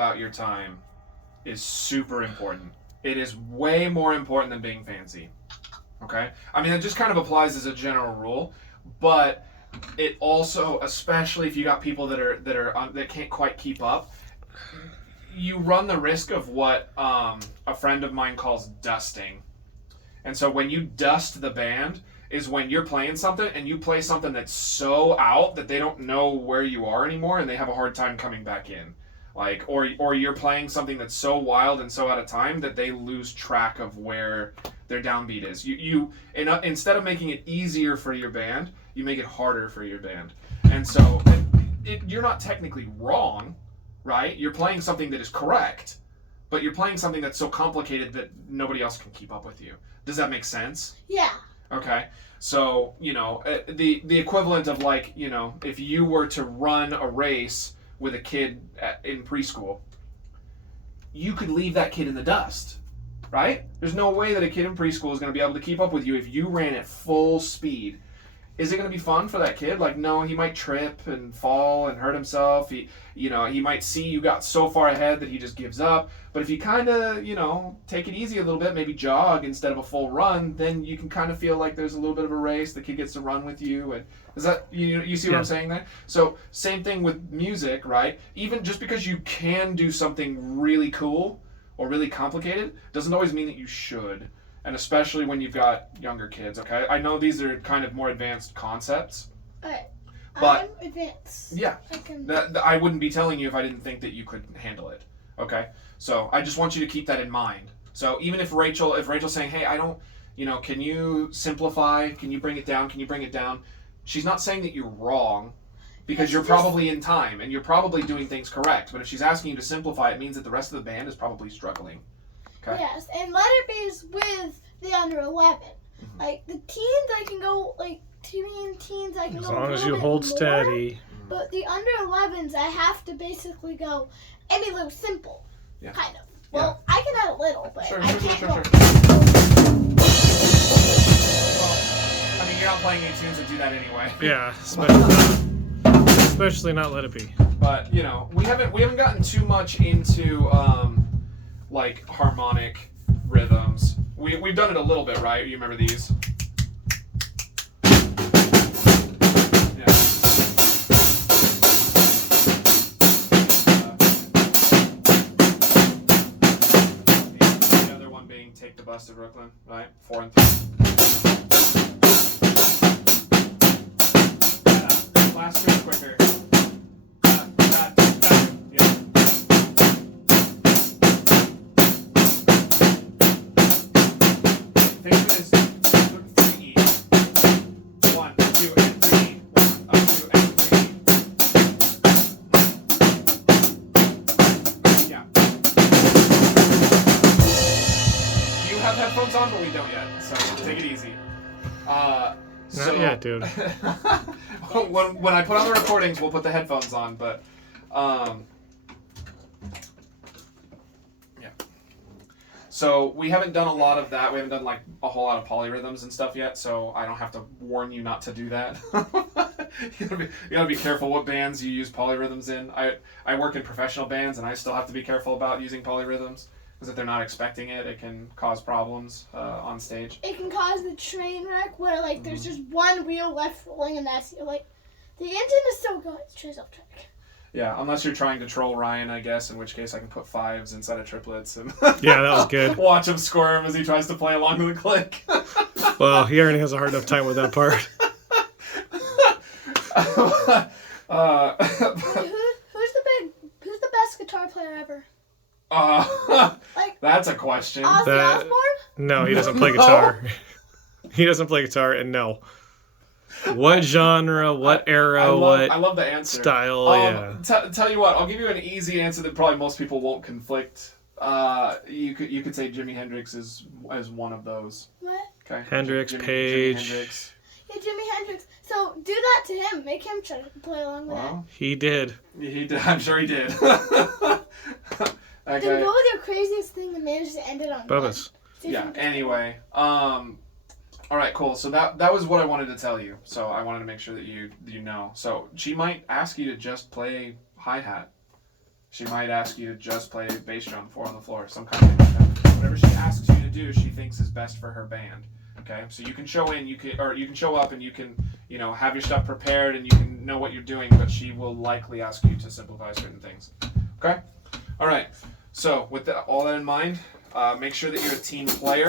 about your time is super important. It is way more important than being fancy. Okay? I mean, it just kind of applies as a general rule, but it also, especially if you got people that can't quite keep up, you run the risk of what a friend of mine calls dusting. And so when you dust the band is when you're playing something and you play something that's so out that they don't know where you are anymore and they have a hard time coming back in. Like, or you're playing something that's so wild and so out of time that they lose track of where their downbeat is. Instead of making it easier for your band, you make it harder for your band. And so you're not technically wrong, right? You're playing something that is correct, but you're playing something that's so complicated that nobody else can keep up with you. Does that make sense? Yeah. Okay. So, the equivalent of like, if you were to run a race with a kid in preschool, you could leave that kid in the dust, right? There's no way that a kid in preschool is going to be able to keep up with you if you ran at full speed. Is it going to be fun for that kid? Like, no, he might trip and fall and hurt himself. He might see you got so far ahead that he just gives up. But if you kind of, take it easy a little bit, maybe jog instead of a full run, then you can kind of feel like there's a little bit of a race. The kid gets to run with you. And is that, you see what I'm saying there? So same thing with music, right? Even just because you can do something really cool or really complicated doesn't always mean that you should. And especially when you've got younger kids, okay? I know these are kind of more advanced concepts. Alright. But I'm advanced. Yeah. I wouldn't be telling you if I didn't think that you could handle it. Okay? So I just want you to keep that in mind. So even if Rachel's saying, hey, I don't, can you simplify? Can you bring it down? Can you bring it down? She's not saying that you're wrong because you're probably in time and you're probably doing things correct. But if she's asking you to simplify, it means that the rest of the band is probably struggling. Okay. Yes, and let it be with the under 11. Mm-hmm. Like the teens, I can go teens. I can as go. As long as you hold more, steady. But the under 11s, I have to basically go any little simple, kind of. Well, I can add a little, but I can't go. Well, I mean, you're not playing any tunes that do that anyway. Yeah, especially not Let It Be. But we haven't gotten too much into like harmonic rhythms. We've done it a little bit, right? You remember these? Yeah. The other one being Take the Bus to Brooklyn, right? 4 and 3. Last two quicker. Headphones on, but we don't yet, so take it easy. Not yet, dude. when I put on the recordings, we'll put the headphones on, but yeah. So we haven't done a lot of that. We haven't done like a whole lot of polyrhythms and stuff yet, so I don't have to warn you not to do that. You gotta be careful what bands you use polyrhythms in. I work in professional bands, and I still have to be careful about using polyrhythms. Because if they're not expecting it, it can cause problems on stage. It can cause the train wreck where, like, there's just one wheel left rolling, and that's, like, the engine is so good. It's just off track. Yeah, unless you're trying to troll Ryan, I guess, in which case I can put 5s inside of triplets and yeah, that was good. Watch him squirm as he tries to play along with the click. Well, he already has a hard enough time with that part. Who's the best guitar player ever? That's a question. Ozzy Osbourne? No, he doesn't play guitar. He doesn't play guitar, and no. What genre, what era, I love the answer. Style, yeah. Tell you what, I'll give you an easy answer that probably most people won't conflict. You could say Jimi Hendrix is one of those. What? Okay. Hendrix, Page. Jimi Hendrix. Yeah, Jimi Hendrix. So do that to him. Make him try to play along with that. He did. He did. I'm sure he did. Okay. Then what was your craziest thing that managed to end it on? Bubba's. Yeah. Anyway. All right. Cool. So that was what I wanted to tell you. So I wanted to make sure that you know. So she might ask you to just play hi-hat. She might ask you to just play bass drum 4 on the floor, some kind of thing like that. Whatever she asks you to do, she thinks is best for her band. Okay, so you can show in, you can show up, and you can, have your stuff prepared, and you can know what you're doing, but she will likely ask you to simplify certain things. Okay, all right. So with all that in mind, make sure that you're a team player.